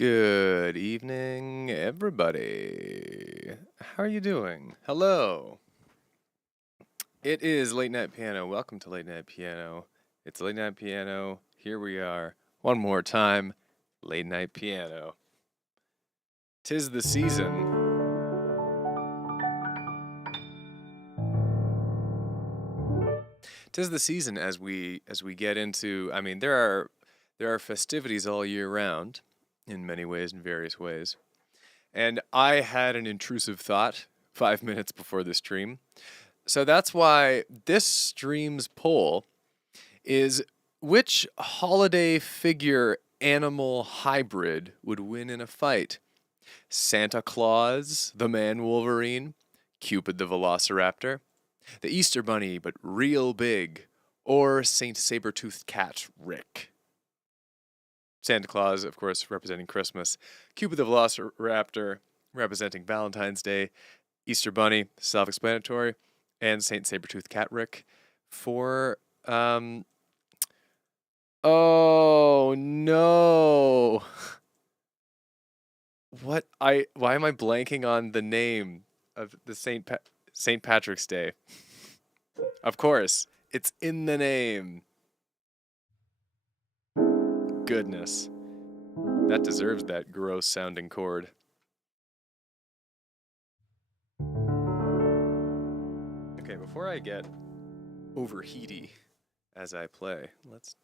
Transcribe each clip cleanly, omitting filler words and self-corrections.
Good evening, everybody. How are you doing? Hello. It is Late Night Piano. Welcome to Late Night Piano. It's Late Night Piano. Here we are. One more time. Late Night Piano. 'Tis the season. Tis the season as we get into, there are festivities all year round in many ways, in various ways. And I had an intrusive thought 5 minutes before the stream. So that's why this stream's poll is which holiday figure animal hybrid would win in a fight? Santa Claus, the man Wolverine, Cupid the Velociraptor, the Easter Bunny but real big, or Saint Saber-toothed Cat Rick? Santa Claus, of course, representing Christmas, Cupid the Velociraptor representing Valentine's Day, Easter Bunny, self-explanatory, and Saint Saber-toothed Cat Rick for oh no. Why am I blanking on the name of the Saint Patrick's Day? Of course, it's in the name. Goodness. That deserves that gross sounding chord. Okay, before I get overheaty as I play, let's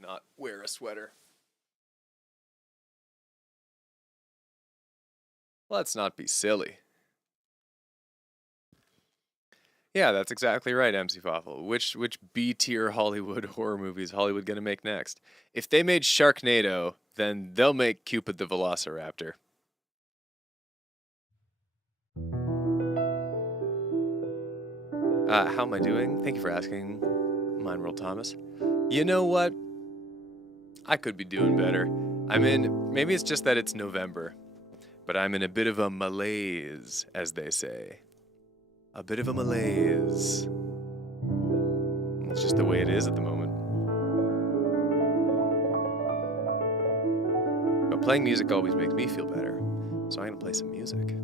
not wear a sweater. Let's not be silly. Yeah, that's exactly right, MC Fawful. Which B tier Hollywood horror movie is Hollywood gonna make next? If they made Sharknado, then they'll make Cupid the Velociraptor. How am I doing? Thank you for asking, Mine World Thomas. You know what? I could be doing better. Maybe it's just that it's November, but I'm in a bit of a malaise, as they say. A bit of a malaise. It's just the way it is at the moment. But playing music always makes me feel better, so I'm gonna play some music.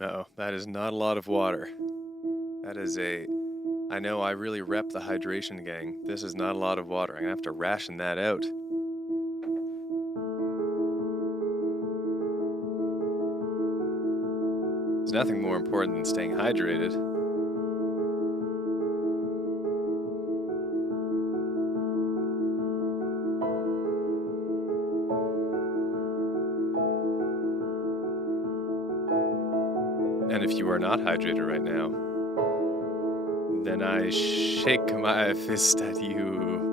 No, that is not a lot of water. That is a. I know I really rep the hydration gang. This is not a lot of water. I'm gonna have to ration that out. There's nothing more important than staying hydrated. And if you are not hydrated right now, then I shake my fist at you.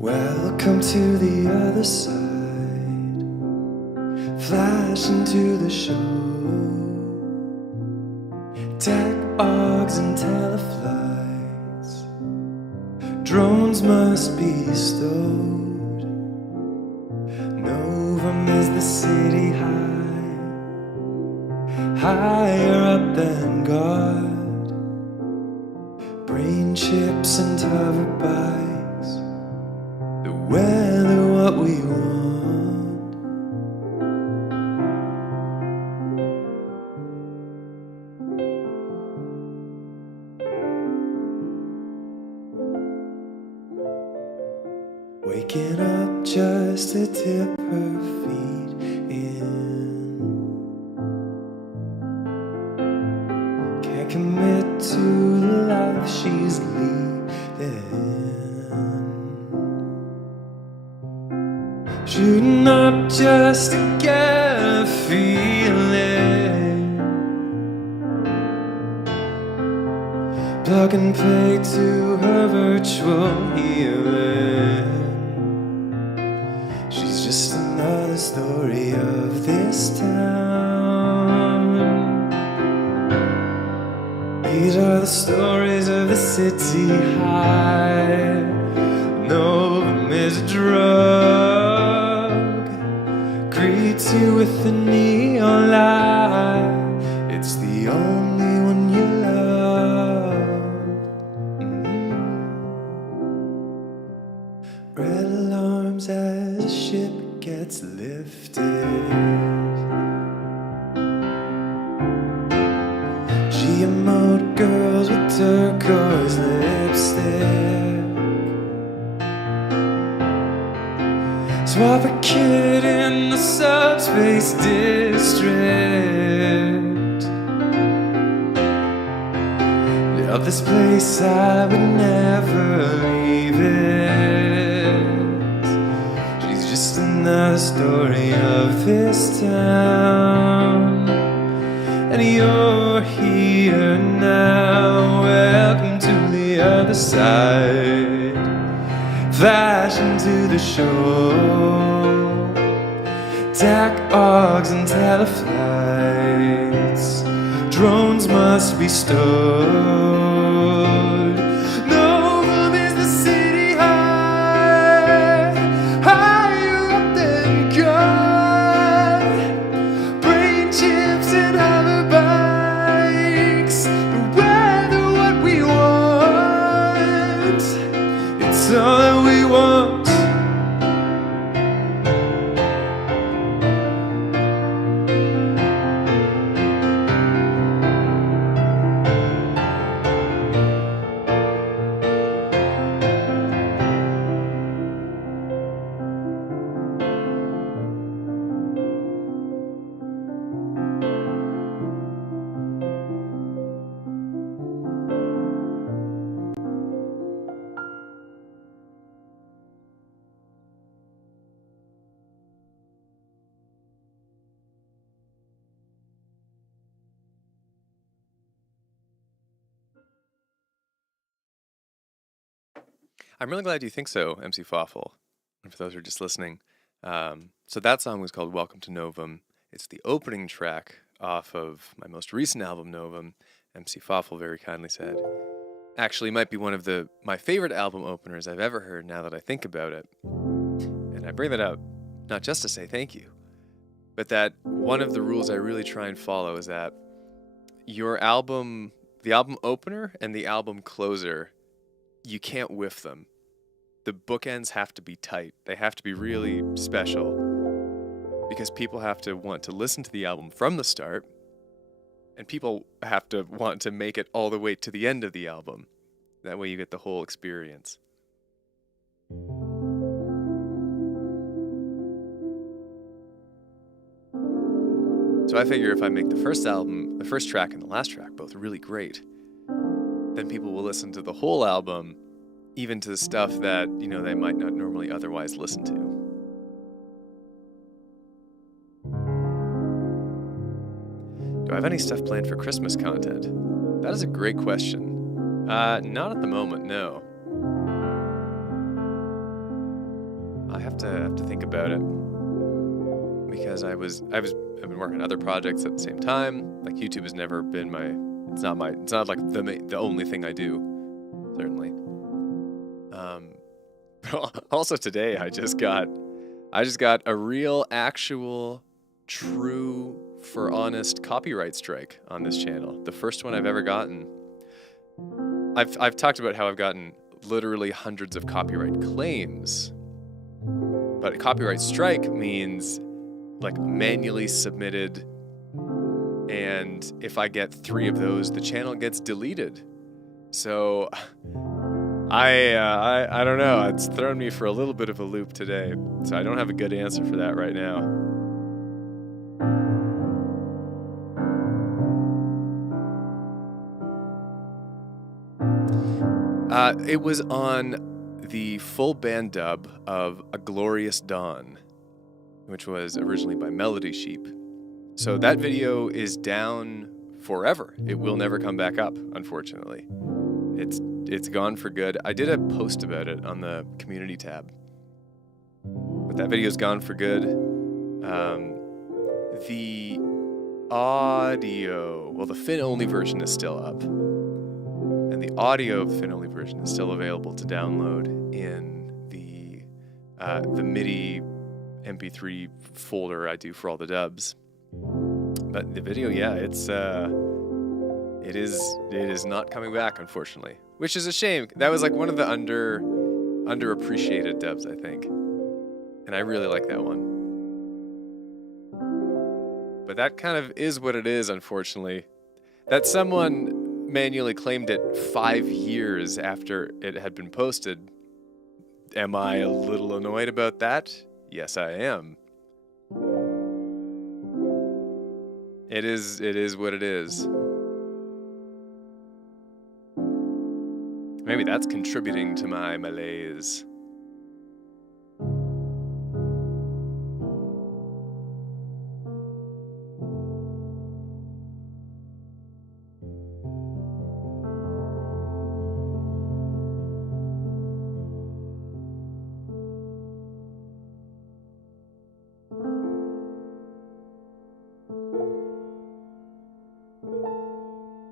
Welcome to the other side. Flash into the show. Tech args and teleflights. Drones must be stowed. Novum is the city high, higher up than God. Brain chips and hover bikes. The weather, what we want. Waking up just to dip her feet in. Can't commit to the life she's leading. Shooting up just to get a feeling. Plug and play to her virtual healing. She's just another story of this town. These are the stories of the city high. Novum is a drug, greets you with a neon light. It's the only one you love. Red alarms as a ship gets lifted. GMO girls with turquoise lipstick. Swap a kid in the subspace district. of this place I would never leave it. She's just another story of this town, and you're here now. Welcome to the other side. Flash into the shore, tack ogs and teleflights. Drones must be stored. Novum is the city high, higher up than God. Brain chips and hover bikes, the weather what we want. It's all that we want. I'm really glad you think so, MC Fawful. And for those who are just listening, so that song was called Welcome to Novum. It's the opening track off of my most recent album, Novum. MC Fawful very kindly said. Actually, might be one of my favorite album openers I've ever heard now that I think about it. And I bring that up not just to say thank you, but that one of the rules I really try and follow is that your album, the album opener and the album closer, you can't whiff them. The bookends have to be tight. They have to be really special because people have to want to listen to the album from the start, and people have to want to make it all the way to the end of the album. That way you get the whole experience. So I figure if I make the first track and the last track both really great, then people will listen to the whole album, even to the stuff that, they might not normally otherwise listen to. Do I have any stuff planned for Christmas content? That is a great question. Not at the moment, no. I have to think about it, because I've been working on other projects at the same time. Like YouTube has never been it's not like the only thing I do, certainly. Also today I just got a real, actual, true, for honest copyright strike on this channel. The first one I've ever gotten. I've talked about how I've gotten literally hundreds of copyright claims, but a copyright strike means like manually submitted, and if I get 3 of those, the channel gets deleted. So I don't know. It's thrown me for a little bit of a loop today, so I don't have a good answer for that right now. It was on the full band dub of A Glorious Dawn, which was originally by Melody Sheep. So that video is down forever. It will never come back up, unfortunately. It's gone for good. I did a post about it on the community tab, but that video's gone for good. The audio, the Fin-only version is still up, and the audio of the Fin-only version is still available to download in the MIDI MP3 folder I do for all the dubs. But the video, it is not coming back, unfortunately, which is a shame. That was like one of the underappreciated dubs, I think, and I really like that one. But that kind of is what it is, unfortunately. That someone manually claimed it 5 years after it had been posted. Am I a little annoyed about that? Yes, I am. It is what it is. Maybe that's contributing to my malaise.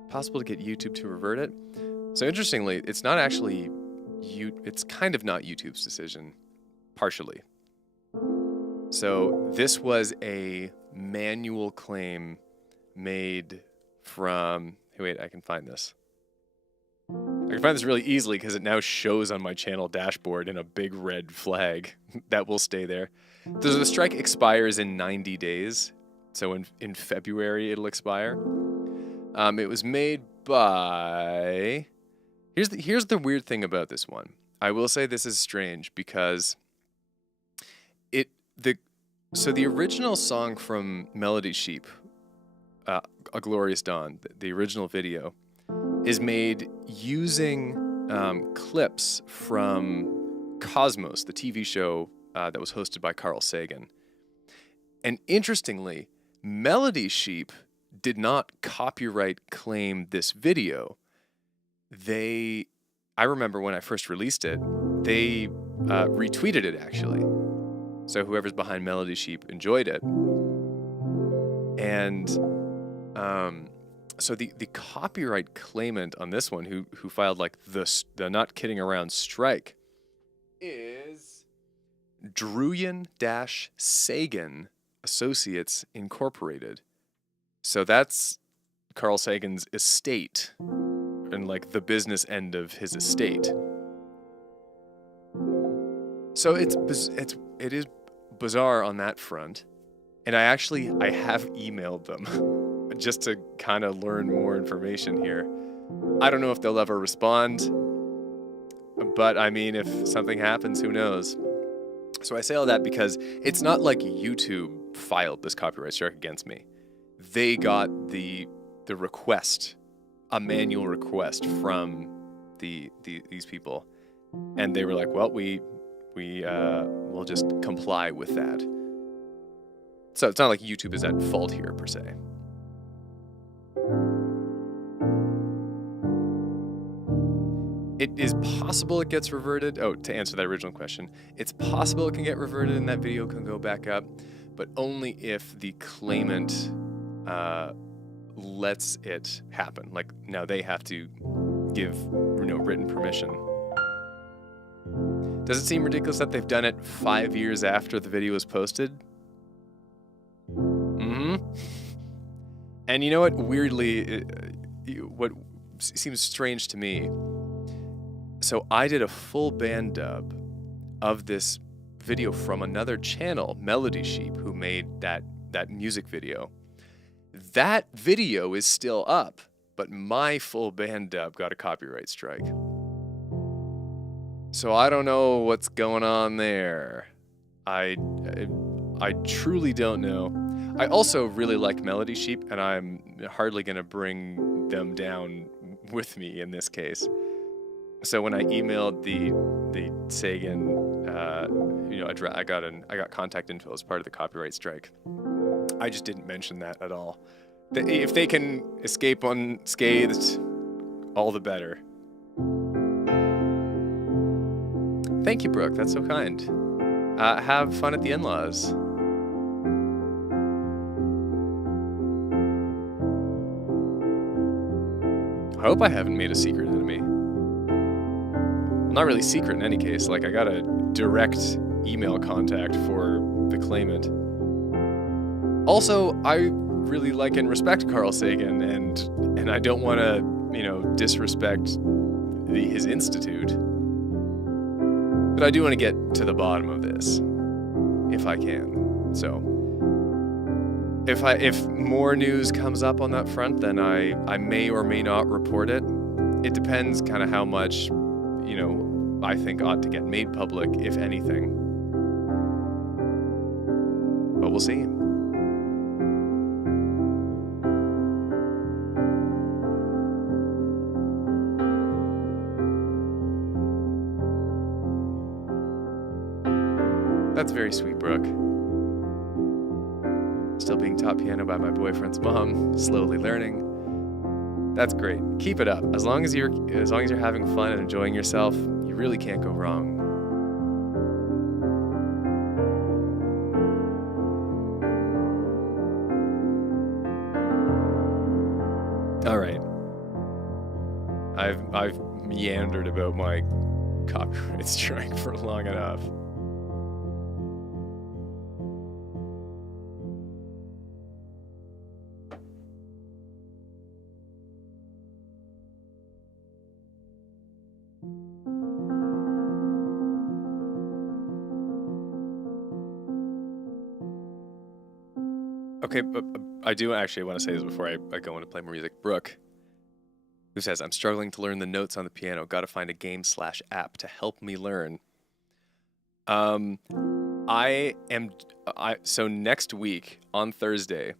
Possible to get YouTube to revert it. So interestingly, it's not actually it's kind of not YouTube's decision, partially. So this was a manual claim made from, hey, wait, I can find this. I can find this really easily because it now shows on my channel dashboard in a big red flag that will stay there. So the strike expires in 90 days. So in February it'll expire. It was made by... Here's the weird thing about this one. I will say this is strange because the original song from Melody Sheep, A Glorious Dawn, the original video, is made using clips from Cosmos, the TV show that was hosted by Carl Sagan. And interestingly, Melody Sheep did not copyright claim this video. I remember when I first released it, they retweeted it actually. So whoever's behind Melody Sheep enjoyed it. And so the copyright claimant on this one who filed like the not kidding around strike is Druyan-Sagan Associates Incorporated. So that's Carl Sagan's estate and like the business end of his estate. So it is bizarre on that front. And I have emailed them just to kind of learn more information here. I don't know if they'll ever respond, but I mean, if something happens, who knows? So I say all that because it's not like YouTube filed this copyright strike against me. They got the request, a manual request from these people, and they were like, "Well, we'll just comply with that." So it's not like YouTube is at fault here per se. It is possible it gets reverted. Oh, to answer that original question, it's possible it can get reverted and that video can go back up, but only if the claimant lets it happen. Like now they have to give written permission. Does it seem ridiculous that they've done it 5 years after the video was posted? Mm-hmm. And you know what? Weirdly, what seems strange to me. So I did a full band dub of this video from another channel, Melody Sheep, who made that music video. That video is still up, but my full band dub got a copyright strike. So I don't know what's going on there. I truly don't know. I also really like Melody Sheep, and I'm hardly going to bring them down with me in this case. So when I emailed the Sagan, I got contact info as part of the copyright strike. I just didn't mention that at all. If they can escape unscathed, all the better. Thank you, Brooke. That's so kind. Have fun at the in-laws. I hope I haven't made a secret enemy. Well, not really secret in any case. Like, I got a direct email contact for the claimant. Also, I really like and respect Carl Sagan, and I don't want to, disrespect his institute. But I do want to get to the bottom of this, if I can. So, if more news comes up on that front, then I may or may not report it. It depends kind of how much, I think ought to get made public, if anything. But we'll see. That's very sweet, Brooke. Still being taught piano by my boyfriend's mom, slowly learning. That's great. Keep it up. As long as you're having fun and enjoying yourself, you really can't go wrong. All right. I've meandered about my copyright strike for long enough. Okay, but I do actually want to say this before I go into play more music. Brooke, who says, I'm struggling to learn the notes on the piano. Got to find a game/app to help me learn. So next week on Thursday,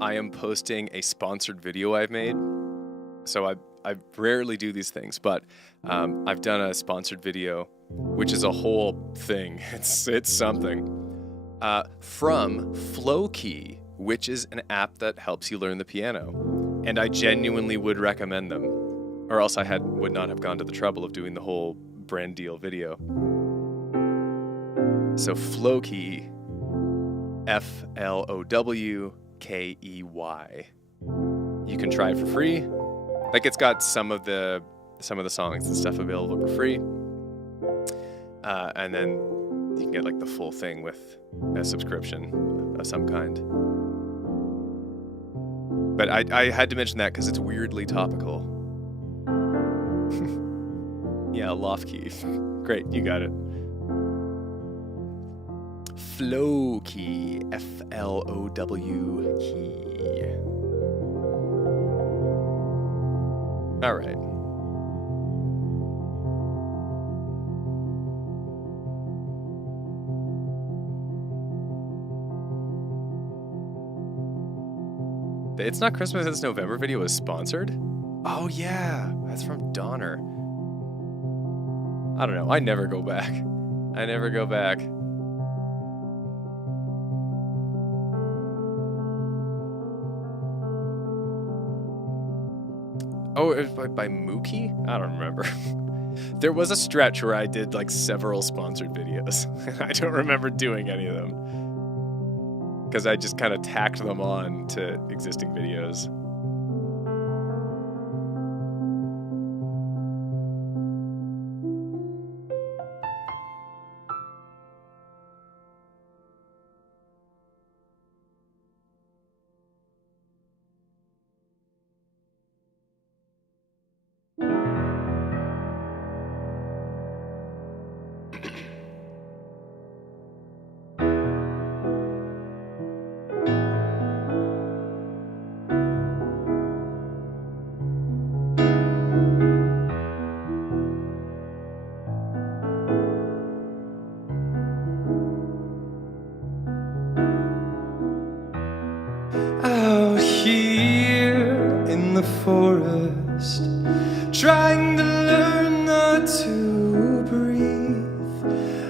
I am posting a sponsored video I've made. So I rarely do these things, but I've done a sponsored video, which is a whole thing. It's something. From Flowkey, which is an app that helps you learn the piano. And I genuinely would recommend them, or else I would not have gone to the trouble of doing the whole brand deal video. So Flowkey, Flowkey. You can try it for free. Like, it's got some of the songs and stuff available for free. And then you can get like the full thing with a subscription of some kind. But I had to mention that because it's weirdly topical. Yeah, Lofkey. Great, you got it. Flowkey. Flow key. All right. The It's Not Christmas, It's November video was sponsored? Oh yeah, that's from Donner. I don't know, I never go back. Oh, it was by Mookie? I don't remember. There was a stretch where I did like several sponsored videos. I don't remember doing any of them, because I just kind of tacked them on to existing videos. Out here in the forest, trying to learn not to breathe,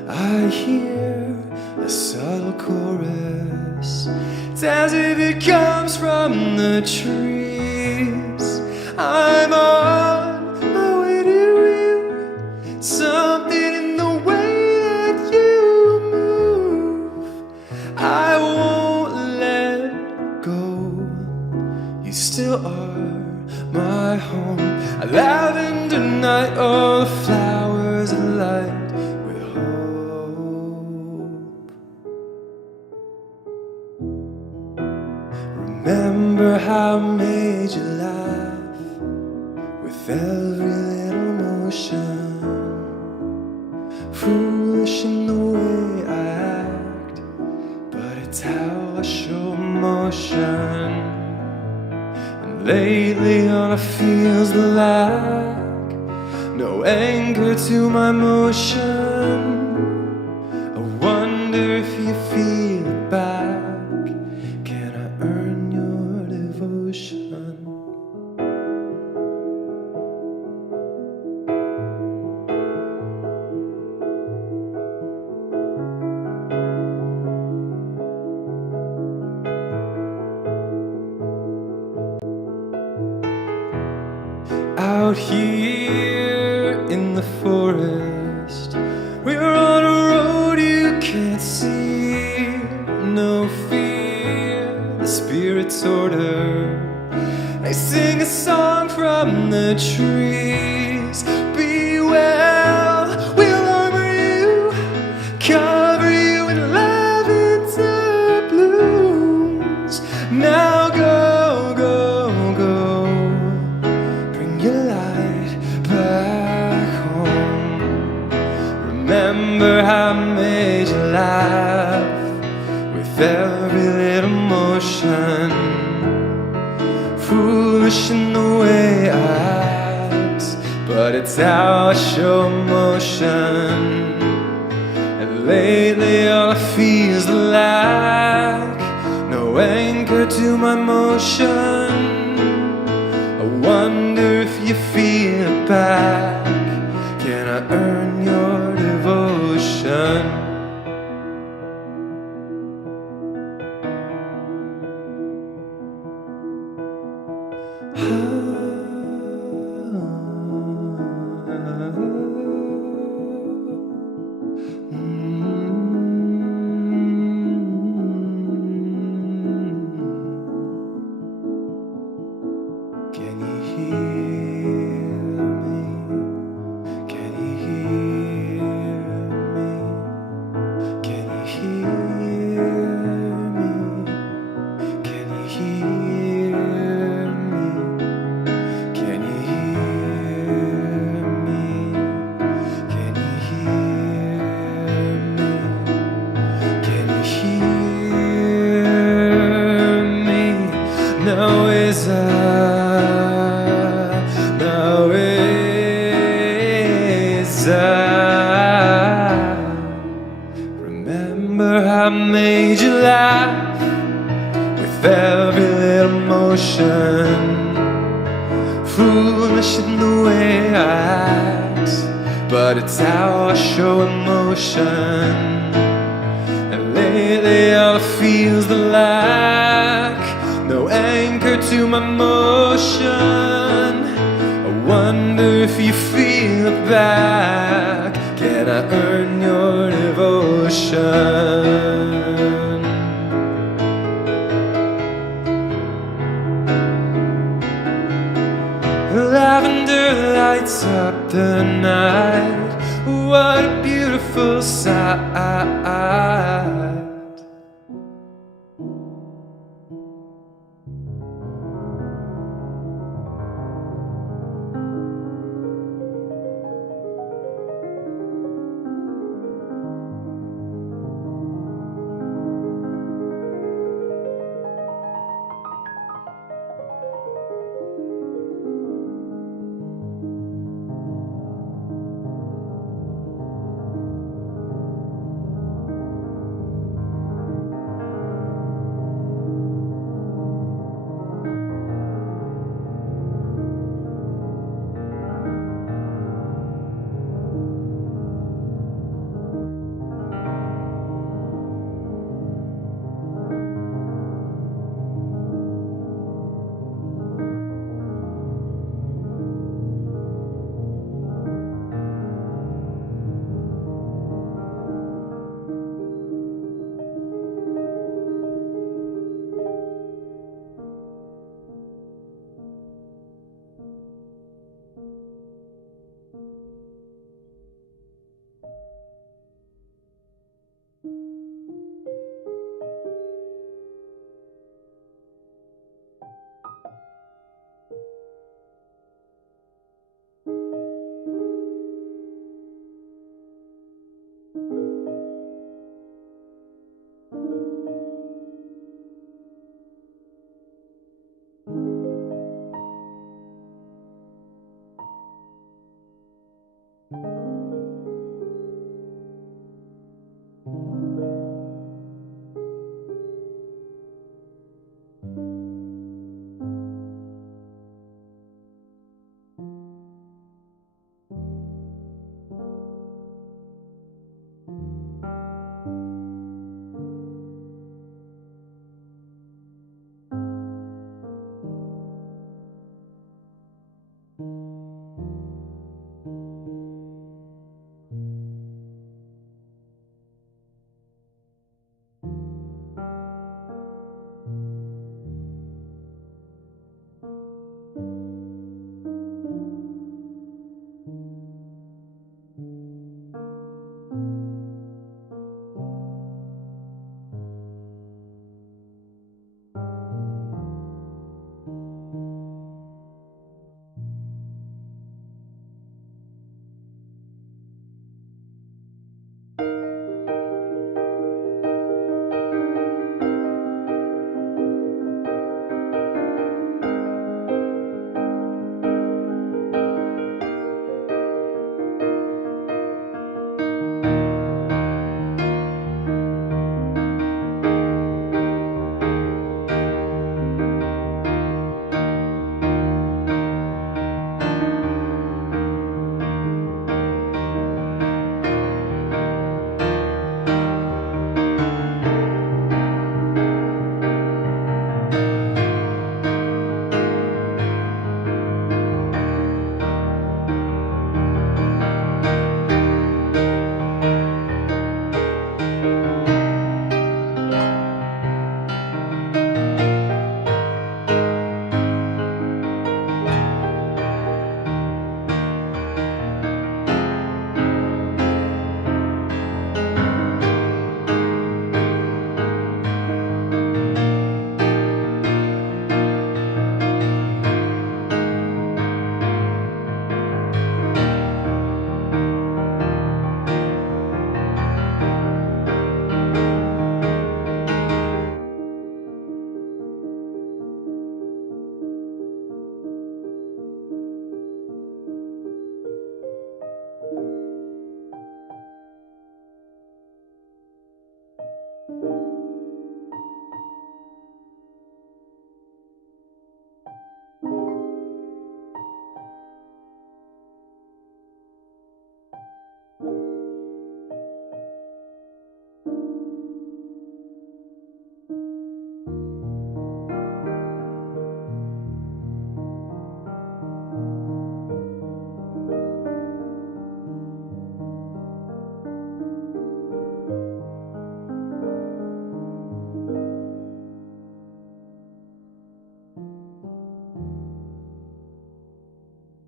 I hear a subtle chorus. It's as if it comes from the trees. I'm on my way to you. Something in the way that you move, I won't let go. You still are my home. A lavender night, all the flowers alight with hope. Remember how I made you laugh with every little motion. Foolish in the way I act, but it's how I show emotion. And lately all I feel is the lack, no anchor to my motion. I wonder if you feel it back. Can I earn your devotion? out here in the forest. We're on a road you can't see. No fear, the spirit's order. They sing a song from the trees. Be well, we'll armor you, cover you in lavender blooms. Now go, go, go, bring your light back home. Remember how I made you laugh with every little motion. Foolish in the way I act, but it's how I show emotion. And lately all I feel is the lack, no anchor to my motion. I wonder if you feel it back. Can I earn your devotion? Can you hear me? Can you hear me? Can you hear me? Can you hear me? Can you hear me? Can you hear me? Can you hear me? Now is remember how I made you laugh with every little motion. Foolish in the way I act, but it's how I show emotion. And lately all I feel is the lack, no anchor to my motion. I wonder if you feel it back. Can I earn your devotion? Lavender lights up the night. What a beautiful sight.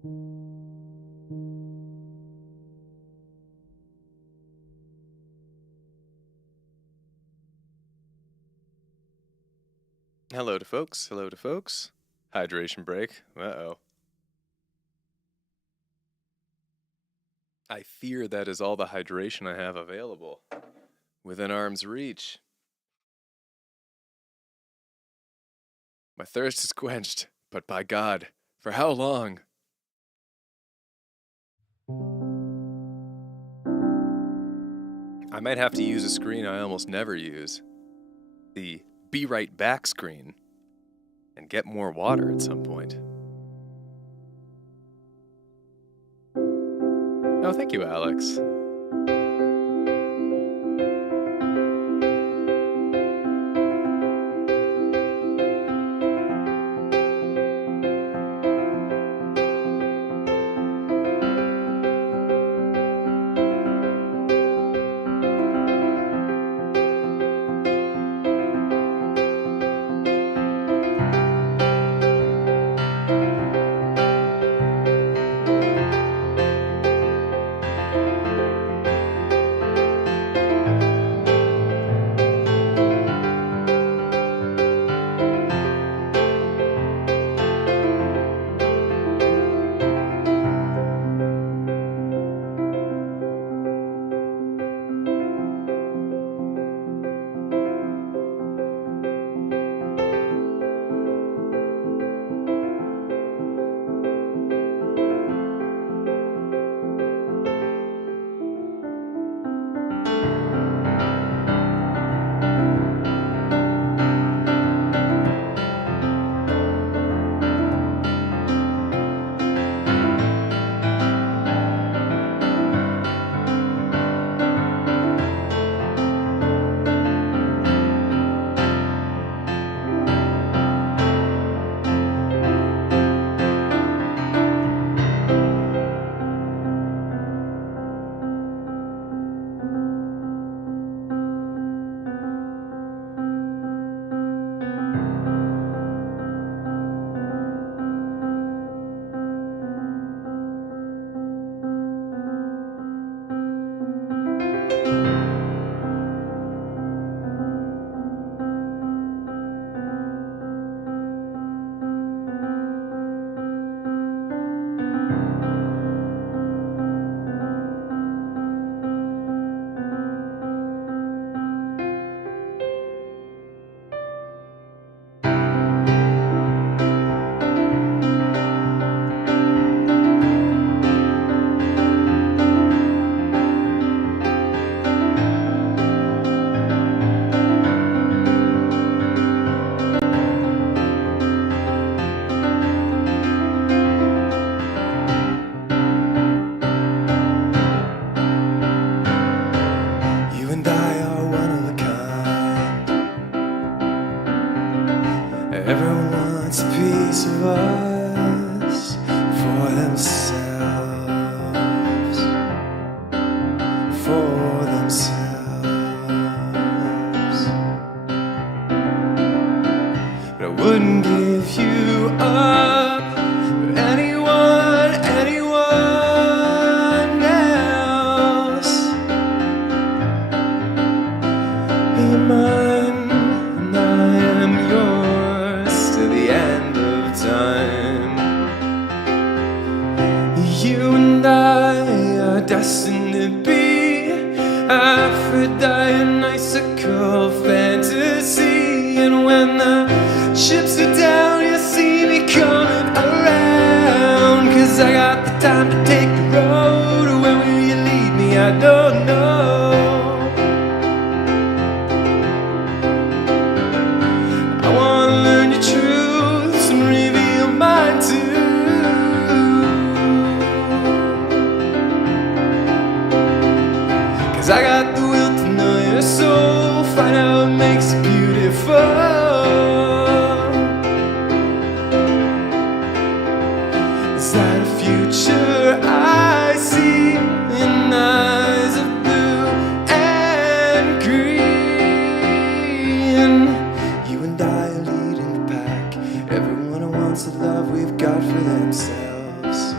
Hello to folks. Hello to folks. Hydration break. Uh-oh. I fear that is all the hydration I have available. Within arm's reach. My thirst is quenched, but by God, for how long? I might have to use a screen I almost never use. The Be Right Back screen. And get more water at some point. Oh, thank you, Alex. Everyone wants a piece of us for themselves, for themselves. But I wouldn't give you up for anyone else. You're mine and I am yours till the end of time. You and I are destined to be Aphrodite, an icicle fantasy. And when the chips are down, you'll see me coming around. 'Cause I got the time to take the road. Where will you lead me? I don't know. I wanna learn your truths and reveal mine too. 'Cause I got the will to know your soul, find out what makes it beautiful. Is that a future I see in eyes of blue and green? You and I are leading the pack. Everyone who wants the love we've got for themselves.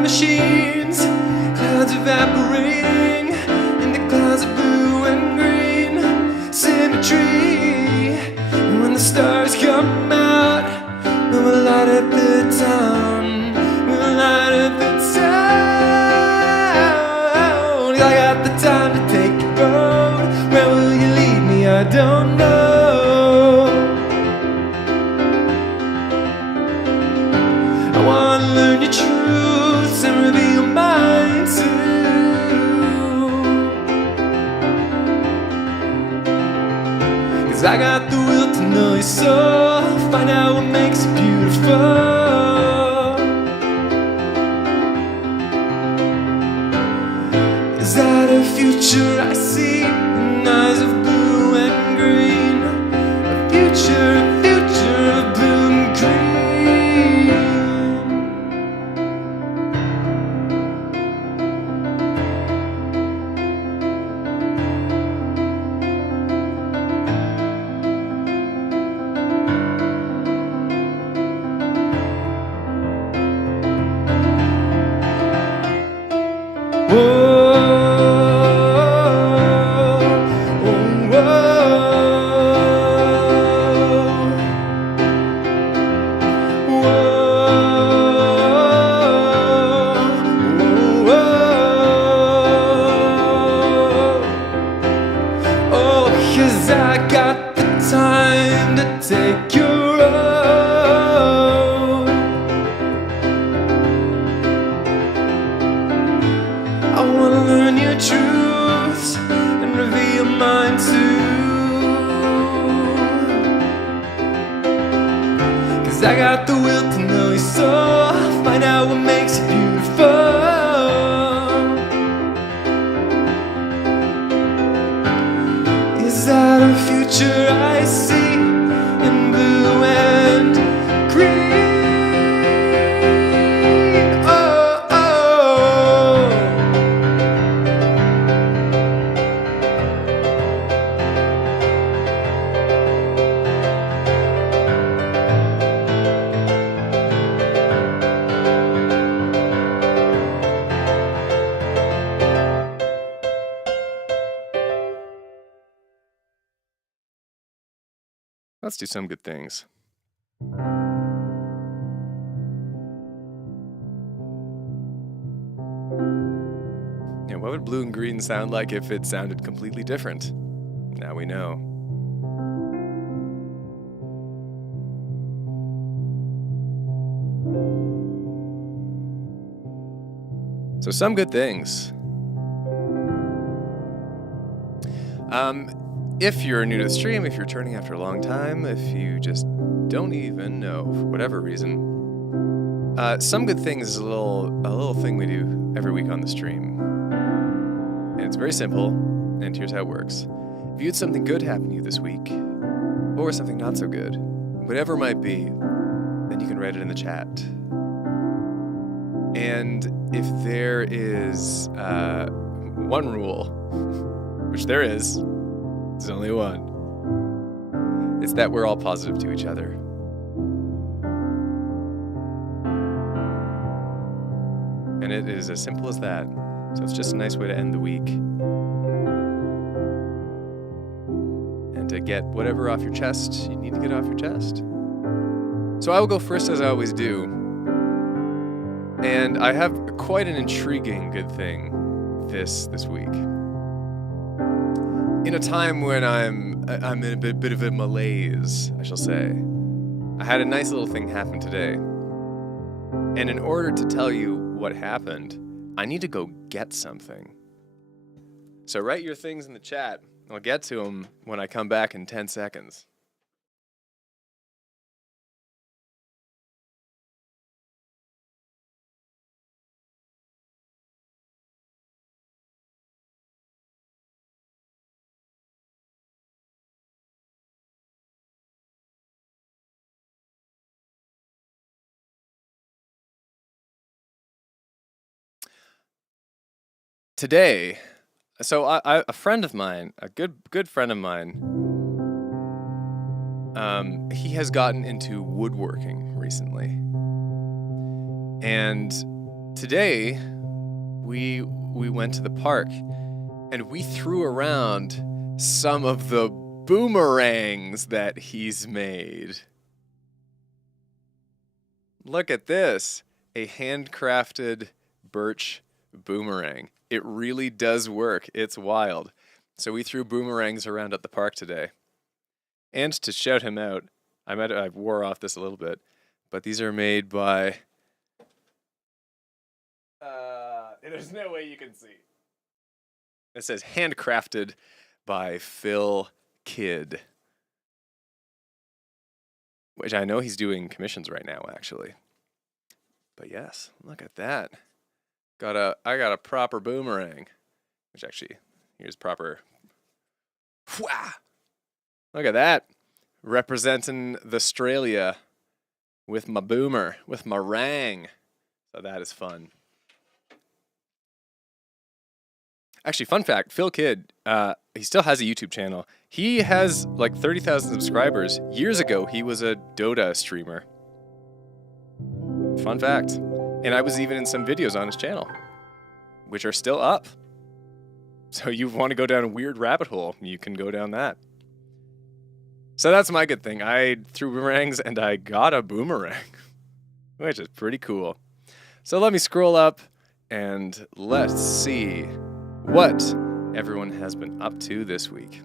time machines, clouds evaporating in the clouds of blue and green symmetry. And when the stars come out, we'll light up the town, we'll light up the town. I got the time to take a road, where will you lead me? I don't know. I wanna learn your truths and reveal mine too. 'Cause I got the will to know your soul, find out what makes you beautiful. Is that a future I see in eyes of blue and green? A future of blue and green. Cause I got the time to take your road. I wanna learn your truths and reveal mine too. 'Cause I got the will to know your soul, find out what makes you beautiful. Is that a future I see in blue and green? Oh, oh. Let's do Some Good Things. Yeah, what would blue and green sound like if it sounded completely different? Now we know. So, Some Good Things. If you're new to the stream, if you're returning after a long time, if you just don't even know for whatever reason, Some Good Things is a little thing we do every week on the stream. And it's very simple, and here's how it works. If you had something good happen to you this week, or something not so good, whatever it might be, then you can write it in the chat. And if there is one rule, which there is, there's only one. It's that we're all positive to each other. And it is as simple as that. So it's just a nice way to end the week. And to get whatever off your chest, you need to get off your chest. So I will go first, as I always do. And I have quite an intriguing good thing this week. In a time when I'm in a bit of a malaise, I shall say, I had a nice little thing happen today. And in order to tell you what happened, I need to go get something. So write your things in the chat. I'll get to them when I come back in 10 seconds. Today, so a friend of mine, a good friend of mine, he has gotten into woodworking recently. And Today, we went to the park and we threw around some of the boomerangs that he's made. Look at this, a handcrafted birch boomerang. It really does work. It's wild. So we threw boomerangs around at the park today. And to shout him out, I wore off this a little bit, but these are made by... there's no way you can see. It says handcrafted by Phil Kidd. Which I know he's doing commissions right now, actually. But yes, look at that. I got a proper boomerang. Which actually, here's proper. Whah! Look at that. Representing the Australia with my boomer, with my rang. So that is fun. Actually, fun fact, Phil Kidd, he still has a YouTube channel. He has like 30,000 subscribers. Years ago, he was a Dota streamer. Fun fact. And I was even in some videos on his channel, which are still up. So you want to go down a weird rabbit hole, you can go down that. So that's my good thing. I threw boomerangs and I got a boomerang, which is pretty cool. So let me scroll up and let's see what everyone has been up to this week.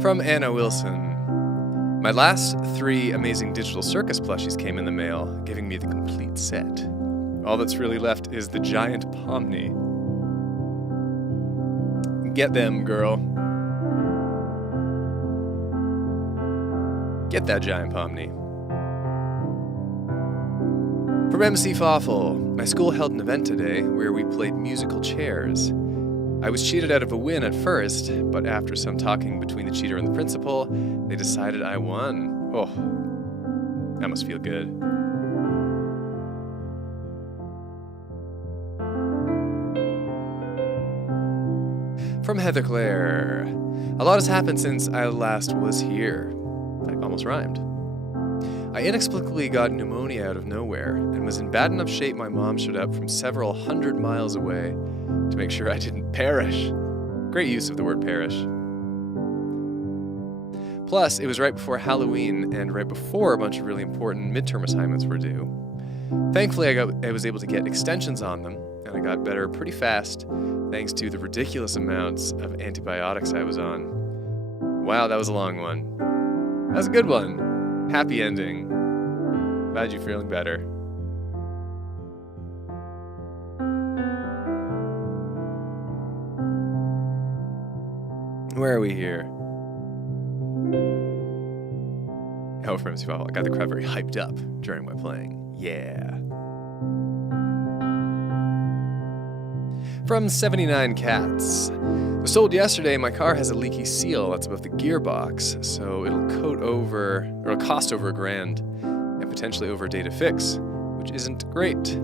From Anna Wilson. My last 3 amazing digital circus plushies came in the mail, giving me the complete set. All that's really left is the giant Pomni. Get them, girl. Get that giant Pomni. From MC Fawful, my school held an event today where we played musical chairs. I was cheated out of a win at first, but after some talking between the cheater and the principal, they decided I won. Oh, that must feel good. From Heather Clare, a lot has happened since I last was here. I almost rhymed. I inexplicably got pneumonia out of nowhere and was in bad enough shape my mom showed up from several hundred miles away to make sure I didn't perish. Great use of the word perish. Plus, it was right before Halloween and right before a bunch of really important midterm assignments were due. Thankfully, I was able to get extensions on them, and I got better pretty fast thanks to the ridiculous amounts of antibiotics I was on. Wow, that was a long one. That was a good one. Happy ending. Glad you're feeling better. Where are we here? Oh, from MC Fawful. I got the crowd very hyped up during my playing. Yeah. From 79 Cats. It was sold yesterday. My car has a leaky seal that's above the gearbox, so it'll cost over $1,000 and potentially over a day to fix, which isn't great.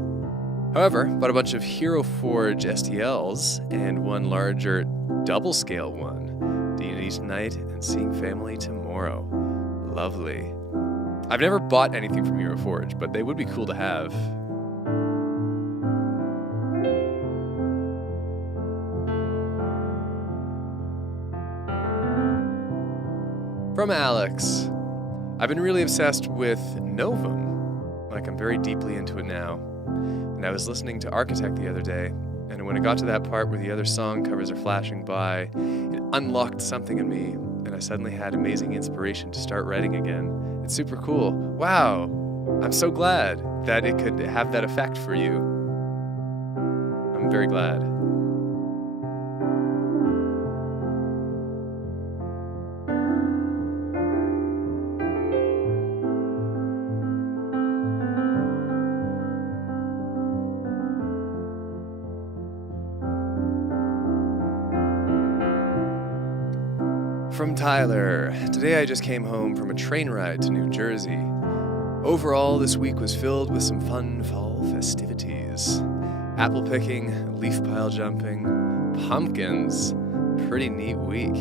However, bought a bunch of Hero Forge STLs and one larger double scale one. D&D tonight and seeing family tomorrow. Lovely. I've never bought anything from Hero Forge, but they would be cool to have. From Alex. I've been really obsessed with Novum. Like, I'm very deeply into it now. And I was listening to Architect the other day, and when it got to that part where the other song covers are flashing by, it unlocked something in me, and I suddenly had amazing inspiration to start writing again. It's super cool. Wow! I'm so glad that it could have that effect for you. I'm very glad. From Tyler. Today I just came home from a train ride to New Jersey. Overall, this week was filled with some fun fall festivities. Apple picking, leaf pile jumping, pumpkins. Pretty neat week.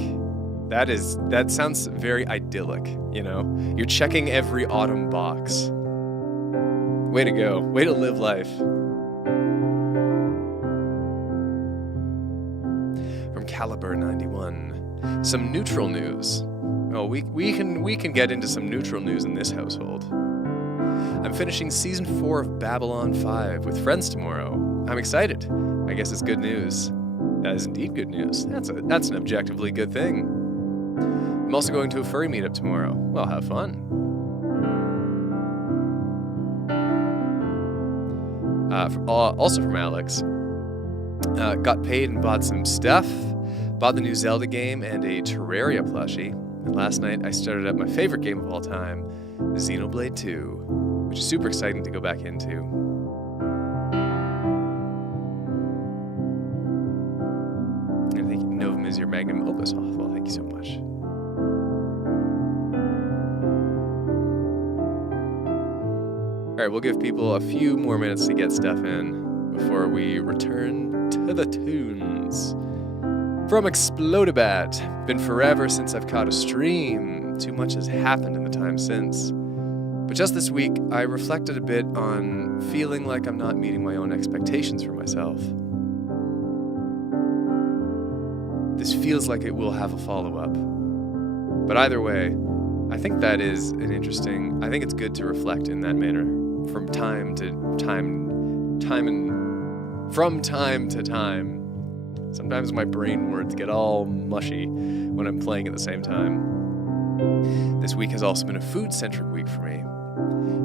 That sounds very idyllic, you know? You're checking every autumn box. Way to go. Way to live life. From Caliber 91, some neutral news. Oh, we can get into some neutral news in this household. I'm finishing season 4 of Babylon 5 with friends tomorrow. I'm excited. I guess it's good news. That is indeed good news. That's an objectively good thing. I'm also going to a furry meetup tomorrow. Well, have fun. Also from Alex. Got paid and bought some stuff. Bought the new Zelda game and a Terraria plushie. And last night I started up my favorite game of all time, Xenoblade 2, which is super exciting to go back into. And thank you, Novum is your magnum opus. Oh, well, thank you so much. All right, we'll give people a few more minutes to get stuff in before we return to the tunes. From Explodabat, been forever since I've caught a stream. Too much has happened in the time since. But just this week, I reflected a bit on feeling like I'm not meeting my own expectations for myself. This feels like it will have a follow-up. But either way, I think that is an interesting, I think it's good to reflect in that manner from time to time. Sometimes my brain words get all mushy when I'm playing at the same time. This week has also been a food-centric week for me.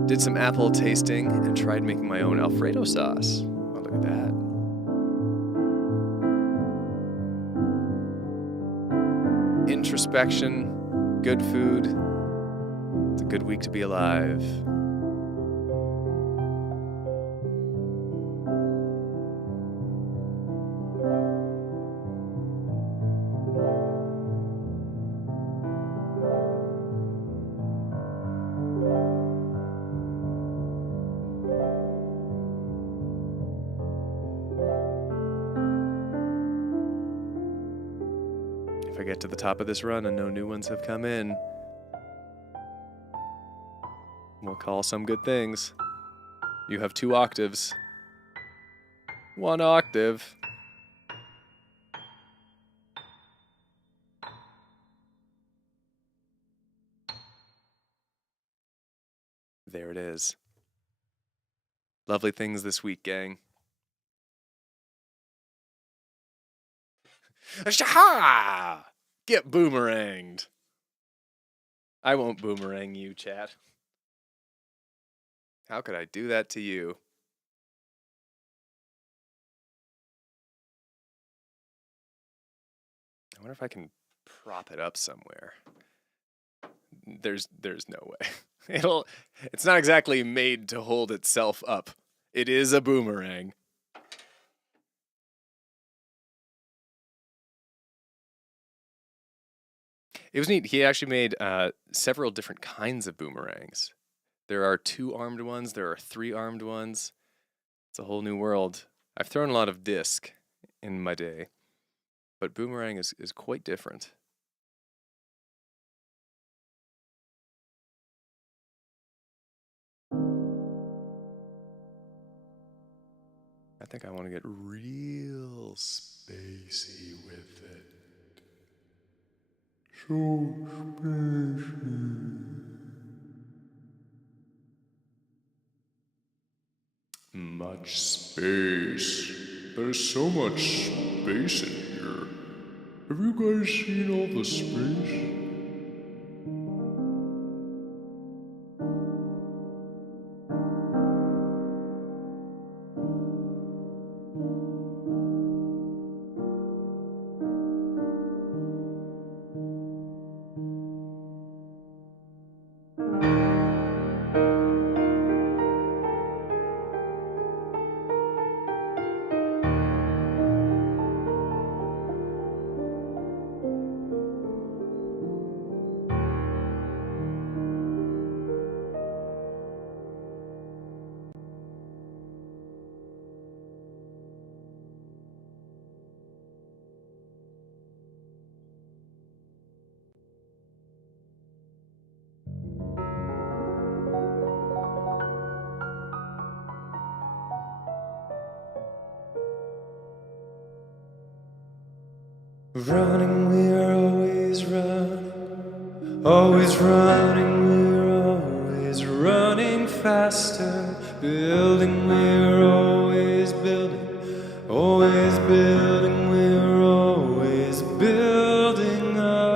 Did some apple tasting and tried making my own Alfredo sauce. Oh, look at that. Introspection, good food. It's a good week to be alive. If I get to the top of this run and no new ones have come in, we'll call some good things. You have 2 octaves. 1 octave. There it is. Lovely things this week, gang. Shaha! Get boomeranged. I won't boomerang you, chat. How could I do that to you? I wonder if I can prop it up somewhere. There's no way. It's not exactly made to hold itself up. It is a boomerang. It was neat. He actually made several different kinds of boomerangs. There are 2-armed ones. There are 3-armed ones. It's a whole new world. I've thrown a lot of disc in my day, but boomerang is quite different. I think I want to get real spacey with it. So spacey. Much space. There's so much space in here. Have you guys seen all the space? Running, we're always running. Always running, we're always running faster. Building, we're always building. Always building, we're always building up.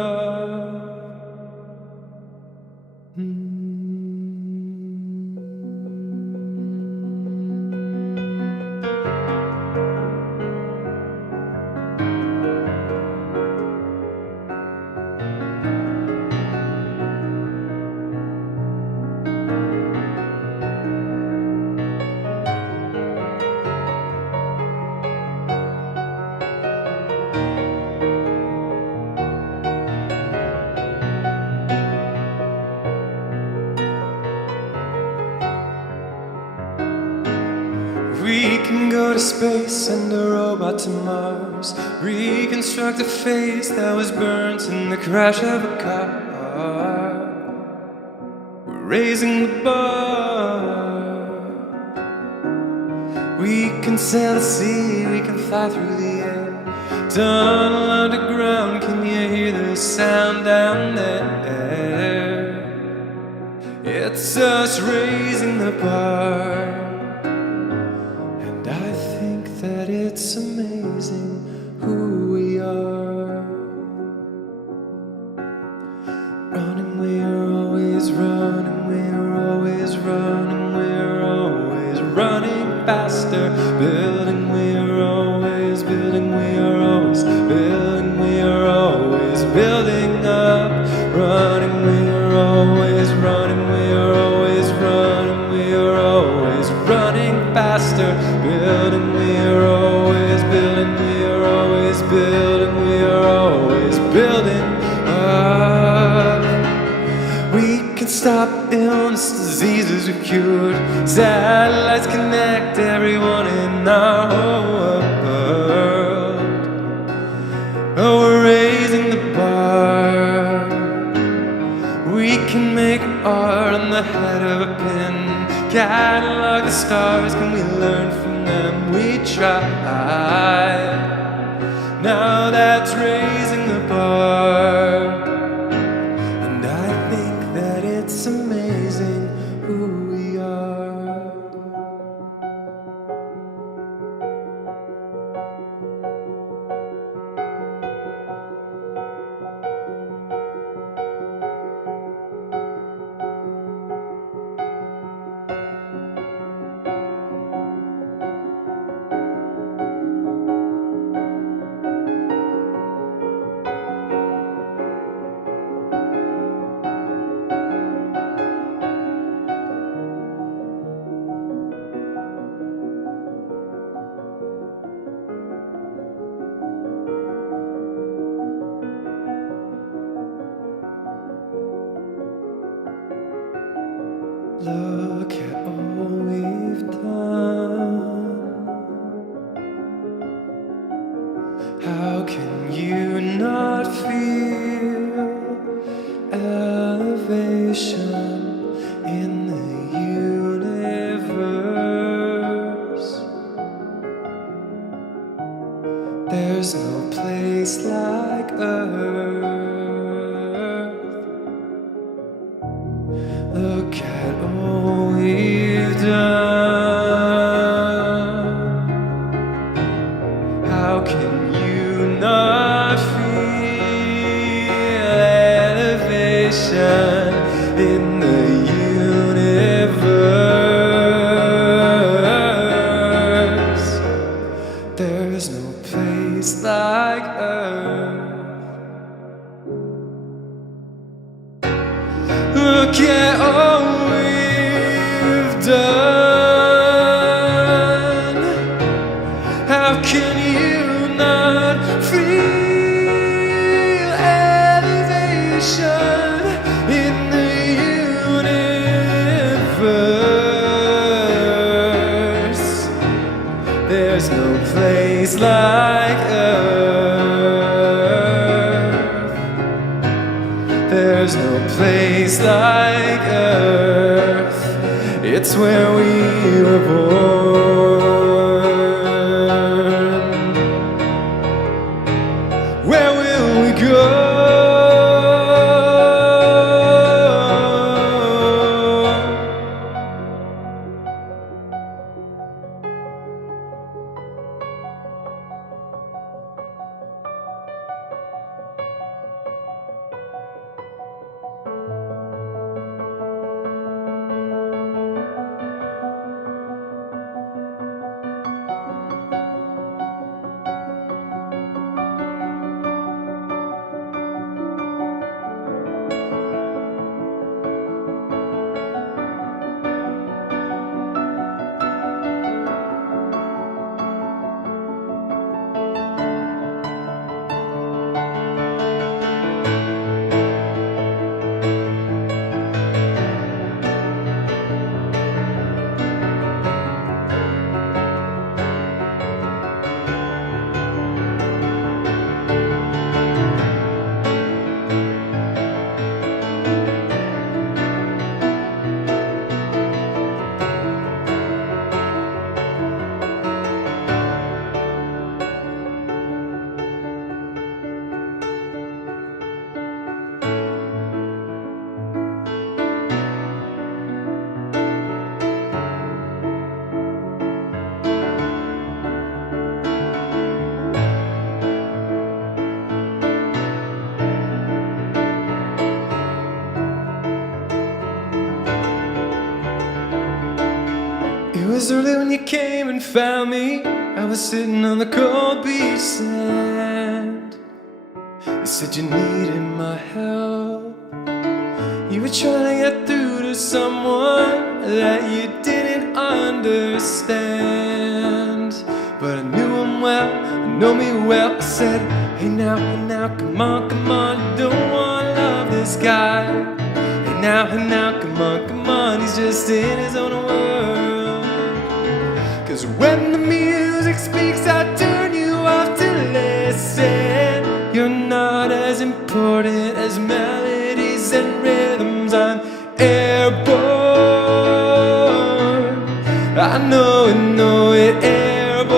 We can go to space, send a robot to Mars, reconstruct a face that was burnt in the crash of a car. We're raising the bar. We can sail the sea, we can fly through the air. Tunnel underground, can you hear the sound down there? It's us raising the bar. I think that it's amazing who we are. Running, we're always running, we're always running, we're always running faster. Building, we're always building, we're always building, we're always building up. Running, we're always running, we're always running, we're always running faster. Building, we're always building, we're always building, we're always building up. We can stop illness, diseases are cured. Satellites connect everyone in our whole world. Oh, we're raising the bar. We can make art on the head of a pin. Catalog the stars, can we learn from them? We try. Now that's raising the bar. And I think that it's amazing who we are. Look at all we've done. How can you not feel elevation in the universe? There's no place like Earth. Look at all we've done. How can you not feel elevation in the universe? There's no place like Earth. Look at all we've done. How can you not feel elevation in the universe? There's no place like Earth. There's no place like Earth. It's where we were born. Where we It was early when you came and found me. I was sitting on the cold beach sand. You said you needed my help. You were trying to get through to someone that you didn't understand. But I knew him well, you know me well. I said, hey now, come on, you don't wanna love this guy. Hey now, come on, he's just in his own world. Cause when the music speaks, I turn you off to listen. You're not as important as melodies and rhythms. I'm airborne. I know it, airborne.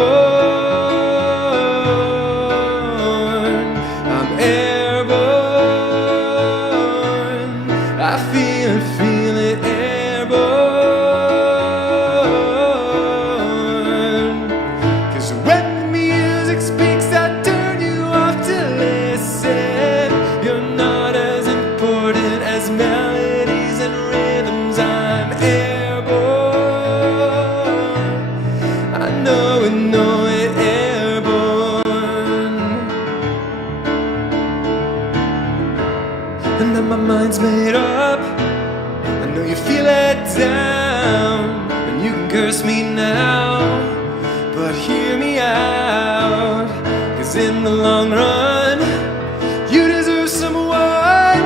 I'm airborne. I feel it, airborne. Cause when the music speaks, I turn you off to listen. You're not as important as melodies and rhythms. I'm airborne. I know it, airborne. And then my mind's made up. I know you feel it down, and you can curse me now, but hear me out. Cause in the long run, you deserve someone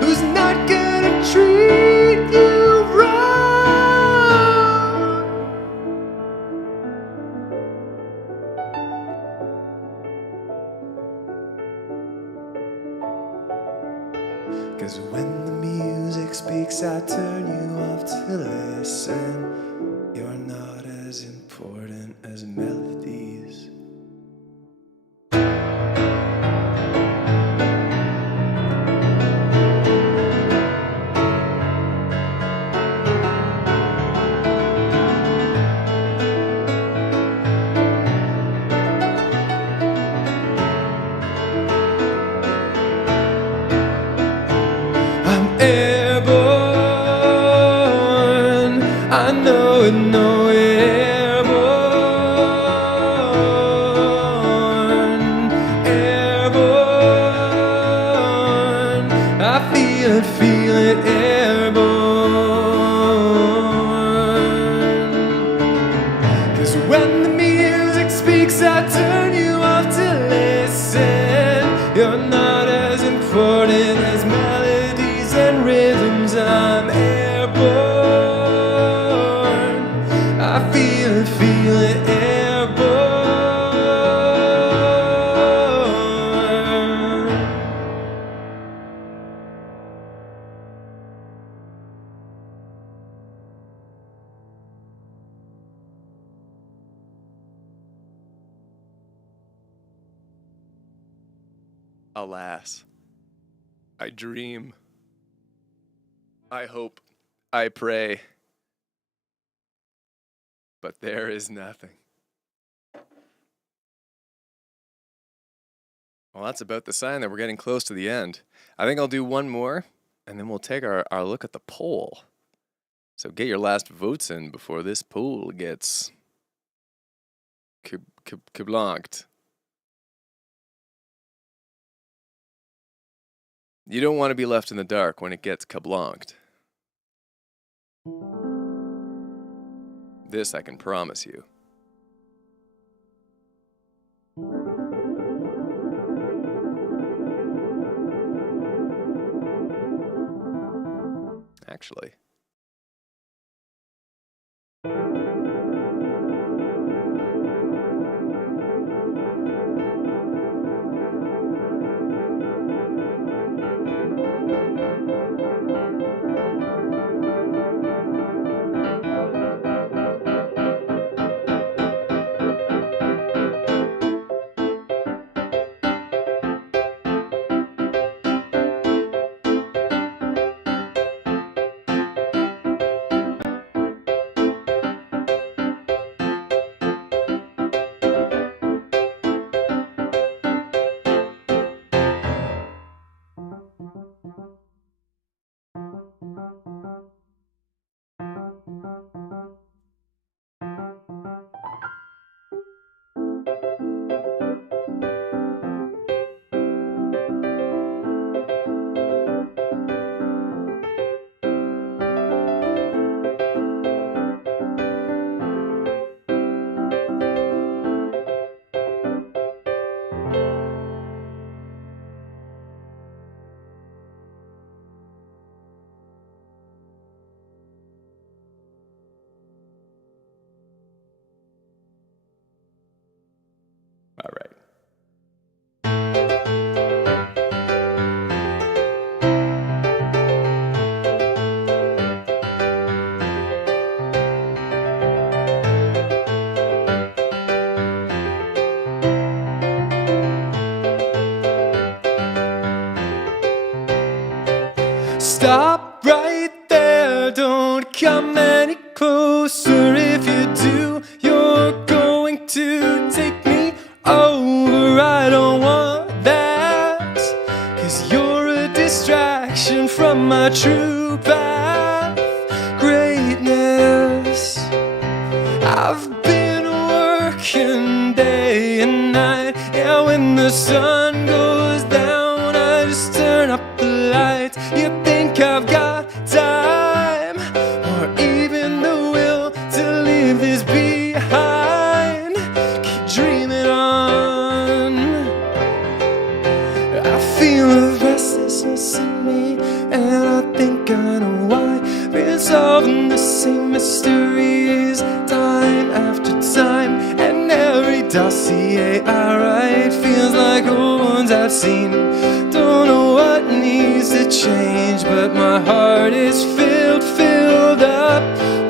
who's not gonna treat you wrong. Cause when the music speaks, I turn you off to listen. You're not as important as melodies. I'm airborne. I know it, airborne. Airborne. I feel it, airborne. Cause when the music speaks, I turn you off to listen. You're not as important as melodies and rhythms. I'm airborne. I feel it, airborne. Alas, I dream, I hope, I pray, but there is nothing. Well, that's about the sign that we're getting close to the end. I think I'll do one more, and then we'll take our look at the poll. So get your last votes in before this poll gets kablonked. You don't want to be left in the dark when it gets kablonked. This I can promise you. Actually. stop right there. Don't come any closer. If you do, you're going to take me over. I don't want that, 'cause you're a distraction from my true path. Greatness, I've been working day and night. Yeah, when the sun goes down, I just turn up the lights. You think I've got time, or even the will to leave this behind? Keep dreaming on. I feel a restlessness in me, and I think I know why. Been solving the same mysteries time after time, and every dossier I write feels like old ones I've seen. Don't know what needs to change, but my heart is filled up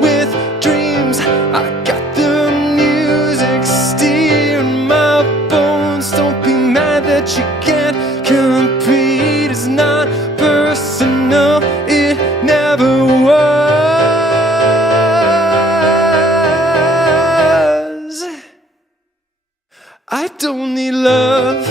with dreams. I got the music steering my bones. Don't be mad that you can't compete. It's not personal, it never was. I don't need love.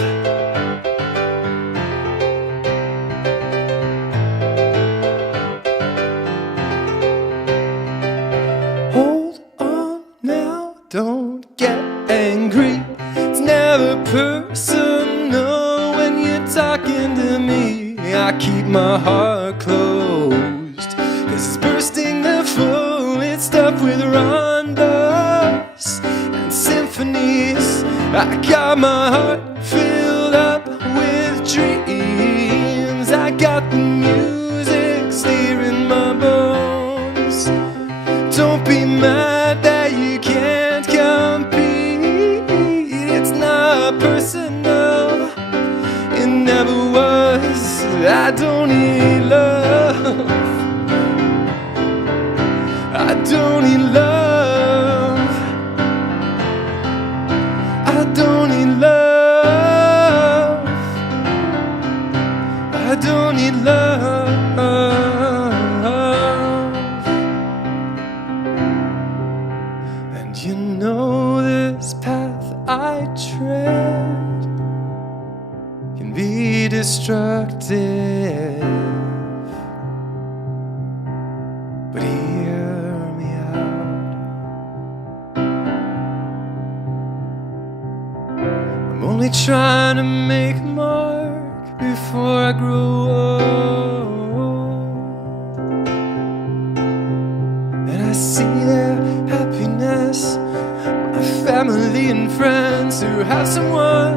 Hold on now, don't get angry. It's never personal when you're talking to me. I keep my heart closed, 'cause it's bursting the full. It's stuffed with rondos and symphonies. I got my heart filled up with dreams. I got the music steering my bones. Don't be mad that you can't compete. It's not personal, it never was. I don't need love. I don't need love. I don't need love. I don't need love. And you know this path I tread can be destructive, but hear me out. I'm only trying to make a mark before I grow old, and I see their happiness, my family and friends who have someone,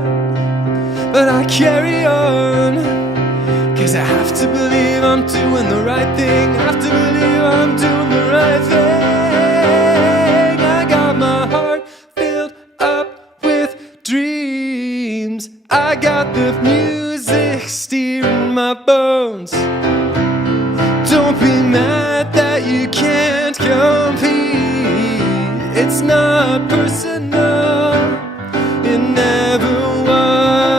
but I carry on, 'cause I have to believe I'm doing the right thing. I have to believe I'm doing the right thing. I got my heart filled up with dreams. I got the music steering my bones. Don't be mad that you can't compete. It's not personal, it never was.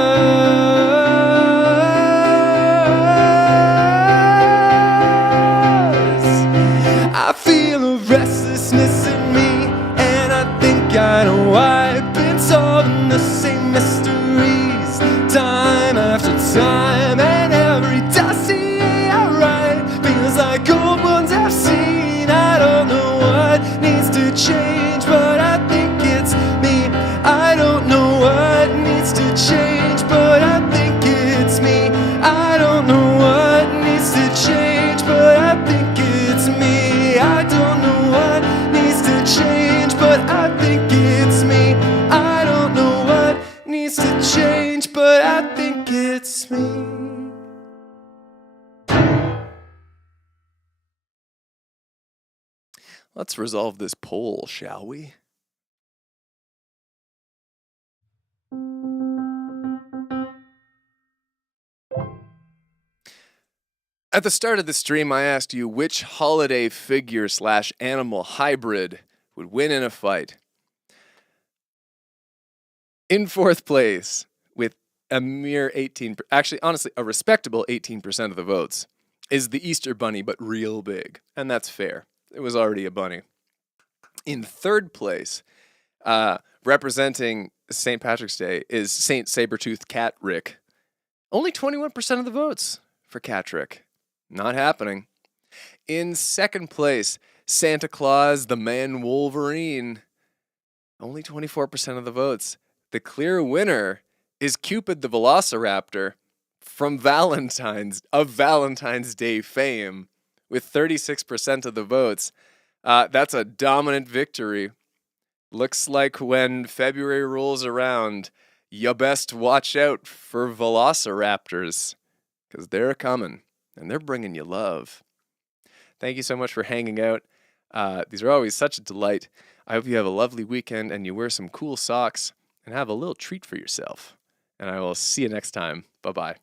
I feel a restlessness in me, and I think I know why. I've been solving the same mysteries time after time, and every dossier I write feels like old ones I've seen. I don't know what needs to change, but I think it's me. I don't know what needs to change, but I think it's me. I don't know what needs to change, but I think it's me. I don't know what needs to change, but I think it's me. I don't know what needs to change, but I think it's me. Let's resolve this poll, shall we? At the start of the stream, I asked you which holiday figure / animal hybrid would win in a fight. In fourth place, with a mere 18, actually, honestly, a respectable 18% of the votes, is the Easter Bunny, but real big. And that's fair. It was already a bunny. In third place, representing St. Patrick's Day, is St. Sabertooth Cat Rick. Only 21% of the votes for Catrick. Not happening. In second place, Santa Claus the Man Wolverine. Only 24% of the votes. The clear winner is Cupid the Velociraptor from Valentine's Day fame with 36% of the votes. That's a dominant victory. Looks like when February rolls around, you best watch out for velociraptors, because they're coming, and they're bringing you love. Thank you so much for hanging out. These are always such a delight. I hope you have a lovely weekend, and you wear some cool socks, and have a little treat for yourself. And I will see you next time. Bye-bye.